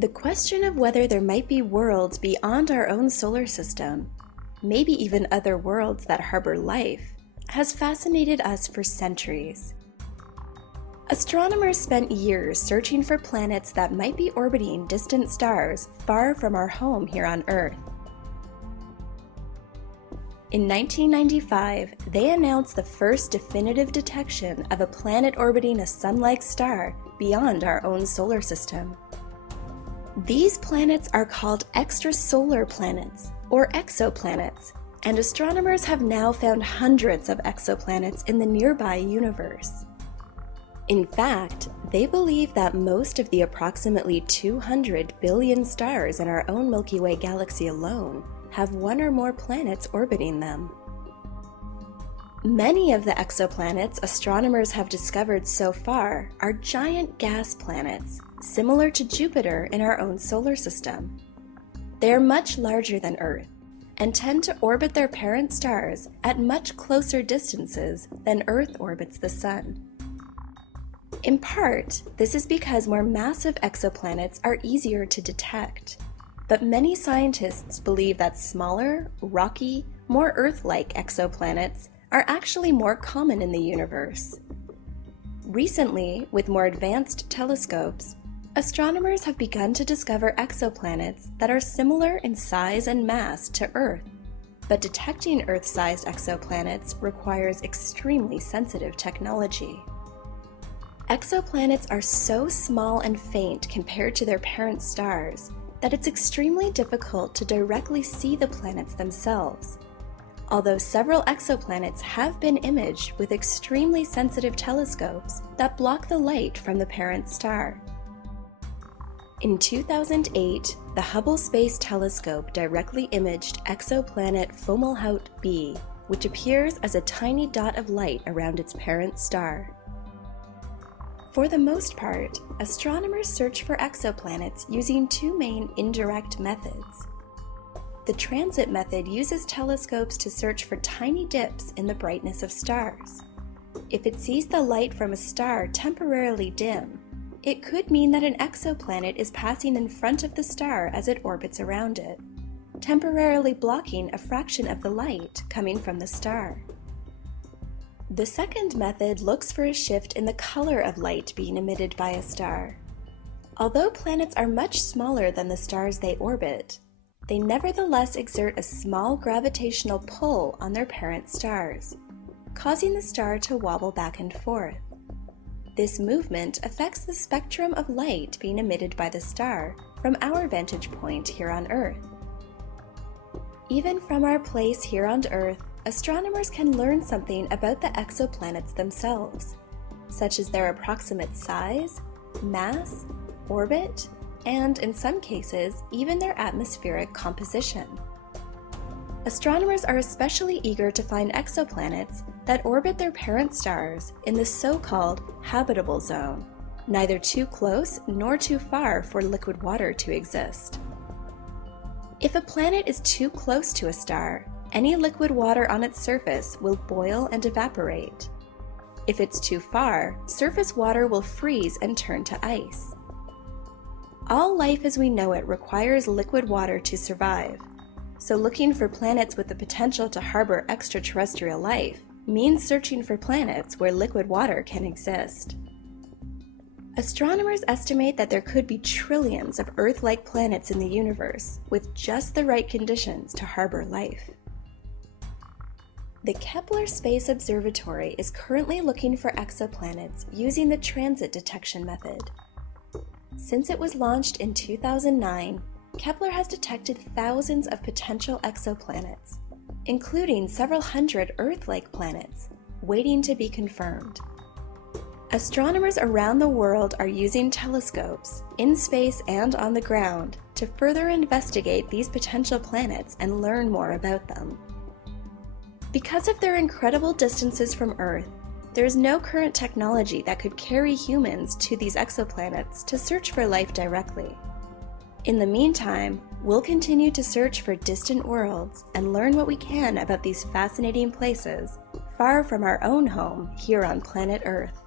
The question of whether there might be worlds beyond our own solar system, maybe even other worlds that harbor life, has fascinated us for centuries. Astronomers spent years searching for planets that might be orbiting distant stars far from our home here on Earth. In 1995, they announced the first definitive detection of a planet orbiting a Sun-like star beyond our own solar system. These planets are called extrasolar planets, or exoplanets, and astronomers have now found hundreds of exoplanets in the nearby universe. In fact, they believe that most of the approximately 200 billion stars in our own Milky Way galaxy alone have one or more planets orbiting them. Many of the exoplanets astronomers have discovered so far are giant gas planets, similar to Jupiter in our own solar system. They are much larger than Earth and tend to orbit their parent stars at much closer distances than Earth orbits the Sun. In part, this is because more massive exoplanets are easier to detect, but many scientists believe that smaller, rocky, more Earth-like exoplanets are actually more common in the universe. Recently, with more advanced telescopes, astronomers have begun to discover exoplanets that are similar in size and mass to Earth, but detecting Earth-sized exoplanets requires extremely sensitive technology. Exoplanets are so small and faint compared to their parent stars that it's extremely difficult to directly see the planets themselves, although several exoplanets have been imaged with extremely sensitive telescopes that block the light from the parent star. In 2008, the Hubble Space Telescope directly imaged exoplanet Fomalhaut b, which appears as a tiny dot of light around its parent star. For the most part, astronomers search for exoplanets using two main indirect methods. The transit method uses telescopes to search for tiny dips in the brightness of stars. If it sees the light from a star temporarily dim, it could mean that an exoplanet is passing in front of the star as it orbits around it, temporarily blocking a fraction of the light coming from the star. The second method looks for a shift in the color of light being emitted by a star. Although planets are much smaller than the stars they orbit, they nevertheless exert a small gravitational pull on their parent stars, causing the star to wobble back and forth. This movement affects the spectrum of light being emitted by the star from our vantage point here on Earth. Even from our place here on Earth, astronomers can learn something about the exoplanets themselves, such as their approximate size, mass, orbit, and, in some cases, even their atmospheric composition. Astronomers are especially eager to find exoplanets that orbit their parent stars in the so-called habitable zone, neither too close nor too far for liquid water to exist. If a planet is too close to a star, any liquid water on its surface will boil and evaporate. If it's too far, surface water will freeze and turn to ice. All life as we know it requires liquid water to survive, so looking for planets with the potential to harbor extraterrestrial life means searching for planets where liquid water can exist. Astronomers estimate that there could be trillions of Earth-like planets in the universe with just the right conditions to harbor life. The Kepler Space Observatory is currently looking for exoplanets using the transit detection method. Since it was launched in 2009, Kepler has detected thousands of potential exoplanets, including several hundred Earth-like planets, waiting to be confirmed. Astronomers around the world are using telescopes, in space and on the ground, to further investigate these potential planets and learn more about them. Because of their incredible distances from Earth, there is no current technology that could carry humans to these exoplanets to search for life directly. In the meantime, we'll continue to search for distant worlds and learn what we can about these fascinating places far from our own home here on planet Earth.